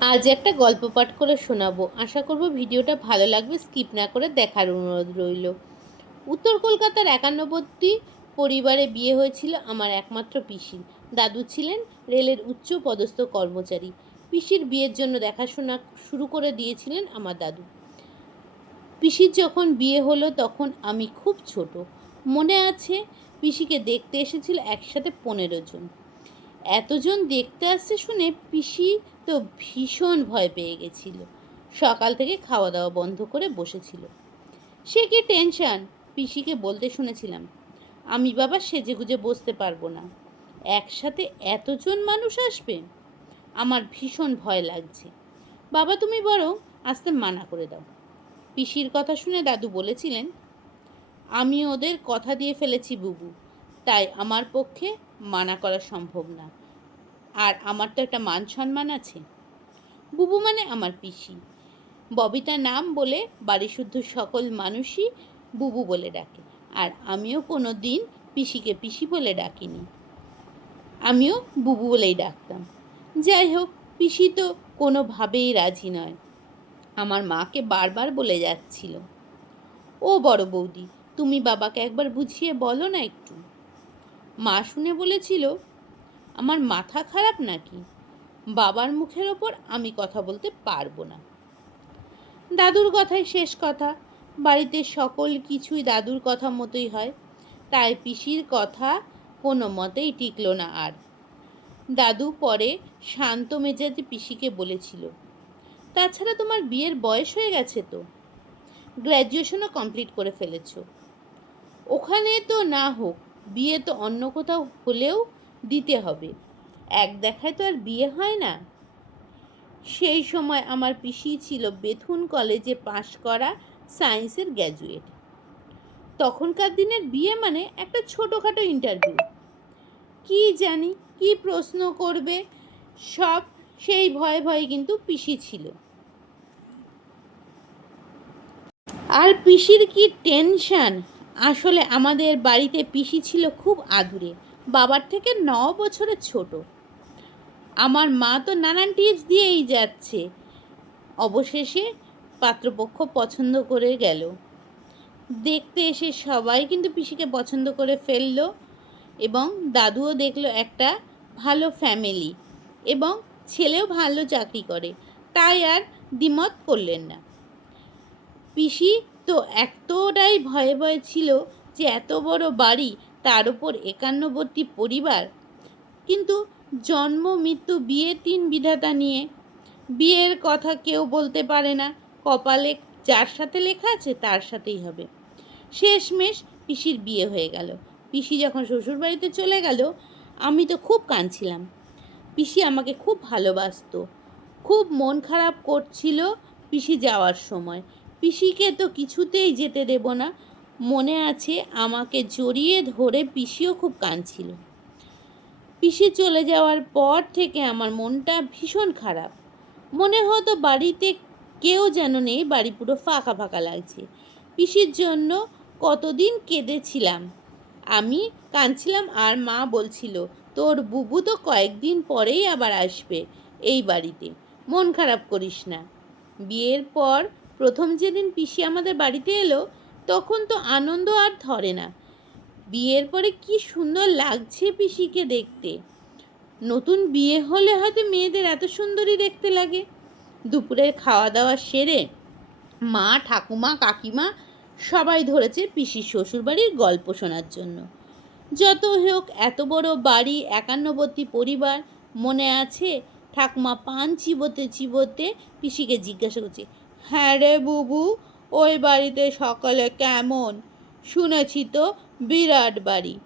আজ একটা গল্প পাঠ করে শোনাবো। আশা করব ভিডিওটা ভালো লাগবে, স্কিপ না করে দেখার অনুরোধ রইল। উত্তর কলকাতার একান্নবর্তী পরিবারে বিয়ে হয়েছিল আমার একমাত্র পিসির দাদু ছিলেন রেলের উচ্চ পদস্থ কর্মচারী। পিসির বিয়ের জন্য দেখাশোনা শুরু করে দিয়েছিলেন আমার দাদু। পিসির যখন বিয়ে হলো তখন আমি খুব ছোট। মনে আছে, পিসিকে দেখতে এসেছিল একসাথে পনেরো জন। এতজন দেখতে আসছে শুনে পিসি তো ভীষণ ভয় পেয়ে গেছিল। সকাল থেকে খাওয়া দাওয়া বন্ধ করে বসেছিল। সে কি টেনশন? পিসিকে বলতে শুনেছিলাম। আমি বাবা সেজে গুজে বসতে পারব না। একসাথে এতজন মানুষ আসবে? আমার ভীষণ ভয় লাগছে। বাবা তুমি বরং আসতে মানা করে দাও। পিসির কথা শুনে দাদু বলেছিলেন, আমি ওদের কথা দিয়ে ফেলেছি বুবু। তাই আমার পক্ষে মানা করা সম্ভব না। আর আমার তো একটা মান সম্মান আছে। বুবু মানে আমার পিসি। ববিতা নাম বলে বাড়ি শুদ্ধ সকল মানুষই বুবু বলে ডাকে। আর আমিও কোনো দিন পিসিকে পিসি বলে ডাকিনি। আমিও বুবু বলেই ডাকতাম। যাই হোক, পিসি তো কোনোভাবেই রাজি নয়। আমার মাকে বারবার বলে যাচ্ছিল, ও বড় বৌদি, তুমি বাবাকে একবার বুঝিয়ে বলো না একটু। মা শুনে বলেছিল, আমার মাথা খারাপ নাকি? বাবার মুখের ওপর আমি কথা বলতে পারব না। দাদুর কথাই শেষ কথা। বাড়িতে সকল কিছুই দাদুর কথা মতোই হয়। তাই পিসির কথা কোনো মতেই টিকলো না আর। দাদু পরে শান্ত মেজাজে পিসিকে বলেছিল, তাছাড়া তোমার বিয়ের বয়স হয়ে গেছে তো? গ্র্যাজুয়েশনও কমপ্লিট করে ফেলেছ। ওখানে তো না হোক বিয়ে তো অন্য কোথাও হলেও দিতে হবে। এক দেখায় তো আর বিয়ে হয় না। সেই সময় আমার পিসি ছিল বেথুন কলেজে পাশ করা সায়েন্সের গ্র্যাজুয়েট। তখনকার দিনের বিয়ে মানে একটা ছোটোখাটো ইন্টারভিউ। কি জানি, কি প্রশ্ন করবে, সব সেই ভয়ে ভয়ে কিন্তু পিসি ছিল। আর পিসির কি টেনশন? আসলে আমাদের বাড়িতে পিসি ছিল খুব আদুরে। বাবার থেকে ন বছরের ছোট। আমার মা তো নানান টিপস দিয়েই যাচ্ছে। অবশেষে পাত্রপক্ষ পছন্দ করে গেল। দেখতে এসে সবাই কিন্তু পিসিকে পছন্দ করে ফেলল এবং দাদুও দেখল একটা ভালো ফ্যামিলি এবং ছেলেও ভালো চাকরি করে। তাই আর দ্বিমত করলেন না। পিসি তো এতটাই ভয়ে ভয়ে ছিল যে এত বড় বাড়ি তার উপর একান্নবর্তী পরিবার। কিন্তু জন্ম, মৃত্যু, বিয়ে তিন বিধাতা নিয়ে বিয়ের কথা কেউ বলতে পারে না। কপালে যার সাথে লেখা আছে তার সাথেই হবে। শেষমেশ পিসির বিয়ে হয়ে গেল। পিসি যখন শ্বশুরবাড়িতে চলে গেল, আমি তো খুব কাঁদছিলাম। পিসি আমাকে খুব ভালোবাসতো। খুব মন খারাপ করছিল পিসি যাওয়ার সময়। পিসিকে তো কিছুতেই যেতে দেব না। মনে আছে আমাকে জড়িয়ে ধরে পিসিও খুব কাঁদছিল। পিসি চলে যাওয়ার পর থেকে আমার মনটা ভীষণ খারাপ। মনে হতো বাড়িতে কেউ যেন নেই, বাড়ি পুরো ফাঁকা ফাঁকা লাগছে। পিসির জন্য কতদিন কেঁদেছিলাম। আমি কাঁদছিলাম আর মা বলছিল, তোর বুবু তো কয়েকদিন পরেই আবার আসবে এই বাড়িতে। মন খারাপ করিস না। বিয়ের পর প্রথম যেদিন পিসি আমাদের বাড়িতে এলো, তখন তো আনন্দ আর ধরে না। বিয়ের পরে কি সুন্দর লাগছে পিসিকে দেখতে। নতুন বিয়ে হলে হয়তো মেয়েদের এত সুন্দরই দেখতে লাগে। দুপুরের খাওয়া দাওয়া সেরে মা, ঠাকুমা, কাকিমা সবাই ধরেছে পিসির শ্বশুরবাড়ির গল্প শোনার জন্য। যত হোক, এত বড় বাড়ি, একান্নবর্তী পরিবার, মনে আছে? ঠাকুমা পান চিবোতে চিবোতে পিসিকে জিজ্ঞাসা করছে হ্যাঁ রে বুবু, ওই বাড়িতে সকলে কেমন? শুনেছি তো বিরাট বাড়ি।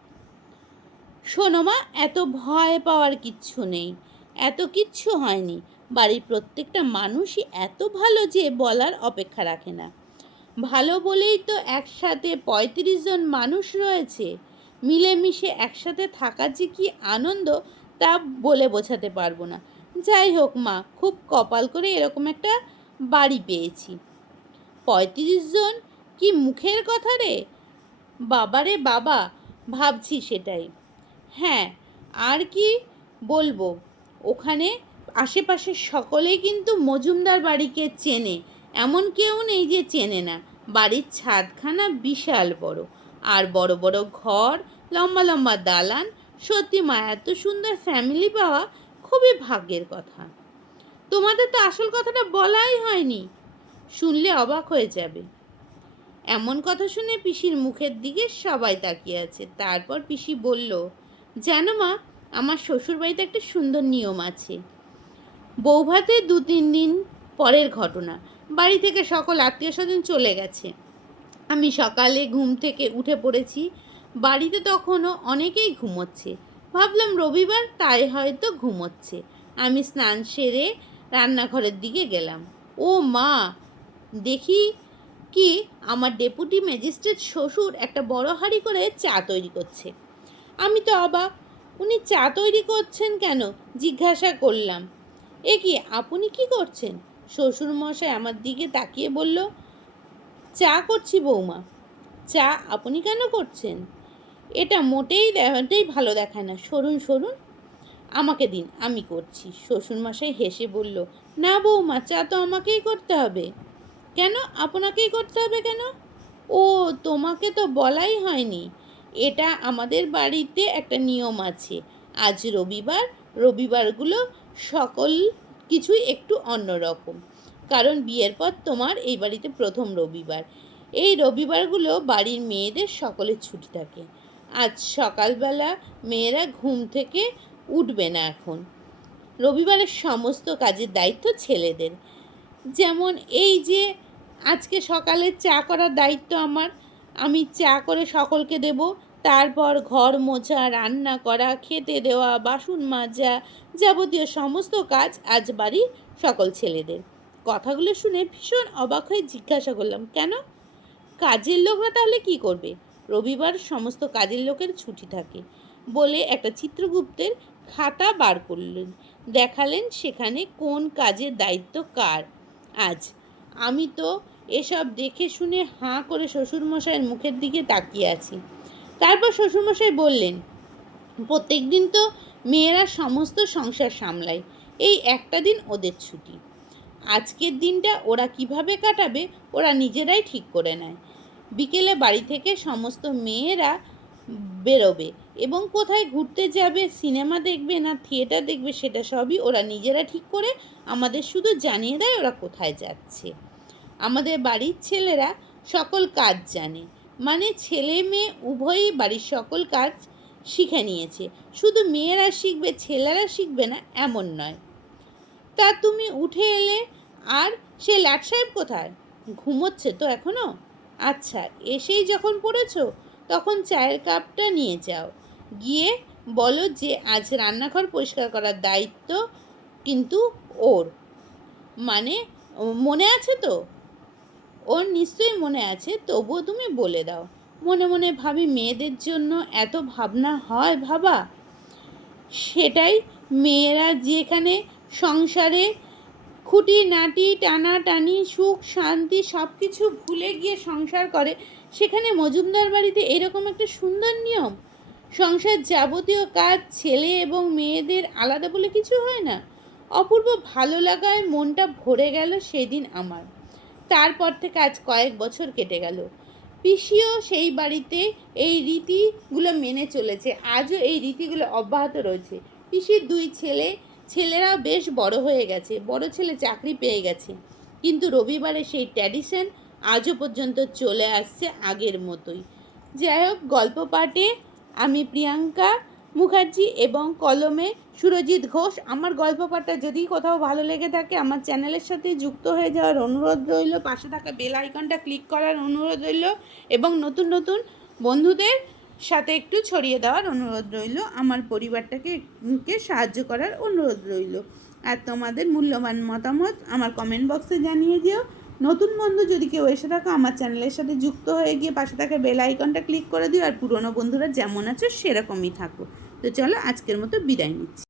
শোনো মা, এত ভয় পাওয়ার কিচ্ছু নেই। এত কিচ্ছু হয়নি। বাড়ির প্রত্যেকটা মানুষই এত ভালো যে বলার অপেক্ষা রাখে না। ভালো বলেই তো একসাথে পঁয়ত্রিশ জন মানুষ রয়েছে। মিলেমিশে একসাথে থাকার যে কি আনন্দ, তা বলে বোঝাতে পারব না। যাই হোক মা, খুব কপাল করে এরকম একটা বাড়ি পেয়েছি। পঁয়ত্রিশ জন কি মুখের কথা রে? বাবারে বাবা, ভাবছি সেটাই। হ্যাঁ আর কি বলব? ওখানে আশেপাশের সকলেই কিন্তু মজুমদার বাড়িকে চেনে। এমন কেউ নেই যে চেনে না। বাড়ির ছাদখানা বিশাল বড়। আর বড় বড় ঘর, লম্বা লম্বা দালান, সত্যি মা, এত সুন্দর ফ্যামিলি পাওয়া খুবই ভাগ্যের কথা। তোমাদের তো আসল কথাটা বলাই হয়নি। শুনলে অবাক হয়ে যাবে। এমন কথা শুনে পিসির মুখের দিকে সবাই তাকিয়ে আছে। তারপর পিসি বলল, জানো মা, আমার শ্বশুরবাড়িতে একটা সুন্দর নিয়ম আছে। বৌভাতে দু, তিন দিন পরের ঘটনা। বাড়ি থেকে সকল আত্মীয় স্বজন চলে গেছে। আমি সকালে ঘুম থেকে উঠে পড়েছি। বাড়িতে তখনও অনেকেই ঘুমোচ্ছে। ভাবলাম রবিবার, তাই হয়তো ঘুমোচ্ছে। আমি স্নান সেরে রান্নাঘরের দিকে গেলাম। ও মা, দেখি কি আমার ডেপুটি ম্যাজিস্ট্রেট শ্বশুর একটা বড় হাঁড়ি করে চা তৈরি করছে। আমি তো অবাক, উনি চা তৈরি করছেন কেন? জিজ্ঞাসা করলাম। এ কি, আপনি কি করছেন? শ্বশুর মশাই আমার দিকে তাকিয়ে বলল, চা করছি বৌমা। চা আপনি কেন করছেন? এটা মোটেই মোটেই ভালো দেখায় না। সরুন সরুন। আমাকে দিন, আমি করছি। শ্বশুরমশাই হেসে বলল, না বৌমা, চা তো আমাকেই করতে হবে। কেন? আপনাকেই করতে হবে কেন? ও, তোমাকে তো বলাই হয়নি। এটা আমাদের বাড়িতে একটা নিয়ম আছে। আজ রবিবার, রবিবারগুলো সকল কিছুই একটু অন্যরকম। কারণ বিয়ের পর তোমার এই বাড়িতে প্রথম রবিবার। এই রবিবারগুলো বাড়ির মেয়েদের সকলের ছুটি থাকে। আজ সকালবেলা মেয়েরা ঘুম থেকে উঠবে না এখন। রবিবারের সমস্ত কাজের দায়িত্ব ছেলেদের। যেমন এই যে আজকে সকালে চা করার দায়িত্ব আমার, আমি চা করে সকলকে দেব, তারপর ঘর মোছা, রান্না করা, খেতে দেওয়া, বাসন মাজা যাবতীয় সমস্ত কাজ আজ বাড়ির সকল ছেলেদের। কথাগুলো শুনে ভীষণ অবাক হয়ে জিজ্ঞাসা করলাম, কেন? কাজের লোকরা তাহলে কি করবে? রবিবার সমস্ত কাজের লোকের ছুটি থাকে। বলে একটা চিত্রগুপ্তের খাতা বার করলেন। দেখালেন সেখানে কোন কাজের দায়িত্ব কার। আজ আমি তো এসব দেখে শুনে হাঁ করে শ্বশুরমশাইয়ের মুখের দিকে তাকিয়ে আছি। তারপর শ্বশুরমশাই বললেন প্রত্যেক দিন তো মেয়েরা সমস্ত সংসার সামলায়। এই একটা দিন ওদের ছুটি। আজকের দিনটা ওরা কীভাবে কাটাবে, ওরা নিজেরাই ঠিক করে নেয়। বিকেলে বাড়ি থেকে সমস্ত মেয়েরা বেরোবে। এবং কোথায় ঘুরতে যাবে, সিনেমা দেখবে না, থিয়েটার দেখবে, সেটা সবই ওরা নিজেরা ঠিক করে আমাদের শুধু জানিয়ে দেয় ওরা কোথায় যাচ্ছে। আমাদের বাড়ির ছেলেরা সকল কাজ জানে। মানে ছেলে মেয়ে উভয়ই বাড়ির সকল কাজ শিখে নিয়েছে। শুধু মেয়েরা শিখবে, ছেলেরা শিখবে না, এমন নয়। তা তুমি উঠে এলে, আর সে ল্যাট সাহেব কোথায়? ঘুমোচ্ছে তো এখনও আচ্ছা এসেই যখন পড়েছ, তখন চায়ের কাপটা নিয়ে যাও। গিয়ে বলো যে আজ রান্নাঘর পরিষ্কার করার দায়িত্ব কিন্তু ওর। মানে মনে আছে তো? ওর নিশ্চয়ই মনে আছে, তবুও তুমি বলে দাও। মনে মনে ভাবি মেয়েদের জন্য এত ভাবনা হয় ভাবা? সেটাই মেয়েরা যেখানে সংসারে খুঁটি নাটি টানাটানি, সুখ, শান্তি সব কিছু ভুলে গিয়ে সংসার করে, সেখানে মজুমদার বাড়িতে এরকম একটা সুন্দর নিয়ম? সংসার যাবতীয় কাজ, ছেলে এবং মেয়েদের আলাদা বলে কিছু হয় না। অপূর্ব ভালো লাগায় মনটা ভরে গেল সেদিন আমার। তারপর থেকে আজ কয়েক বছর কেটে গেল। পিসিও সেই বাড়িতে এই রীতিগুলো মেনে চলেছে। আজও এই রীতিগুলো অব্যাহত রয়েছে। পিসির দুই ছেলে, ছেলেরা বেশ বড় হয়ে গেছে। বড় ছেলে চাকরি পেয়ে গেছে। কিন্তু রবিবারে সেই ট্র্যাডিশন আজও পর্যন্ত চলে আসছে আগের মতোই। যাই হোক, গল্প পাঠে আমি প্রিয়াঙ্কা মুখার্জি এবং কলমে সুরজিৎ ঘোষ। আমার গল্প পাঠটা যদি কোথাও ভালো লেগে থাকে, আমার চ্যানেলের সাথে যুক্ত হয়ে যাওয়ার অনুরোধ রইল। পাশে থাকা বেল আইকনটা ক্লিক করার অনুরোধ রইল এবং নতুন নতুন বন্ধুদের সাথে একটু ছড়িয়ে দেওয়ার অনুরোধ রইল। আমার পরিবারটাকে সাহায্য করার অনুরোধ রইল। আর তোমাদের মূল্যবান মতামত আমার কমেন্ট বক্সে জানিয়ে দিও। নতুন বন্ধু যদি কেউ এসে থাকো, আমার চ্যানেলের সাথে যুক্ত হয়ে গিয়ে পাশে থাকা বেল আইকনটা ক্লিক করে দিও, আর পুরনো বন্ধুরা যেমন আছো সেরকমই থাকো। তো চলো আজকের মতো বিদায় নিচ্ছি।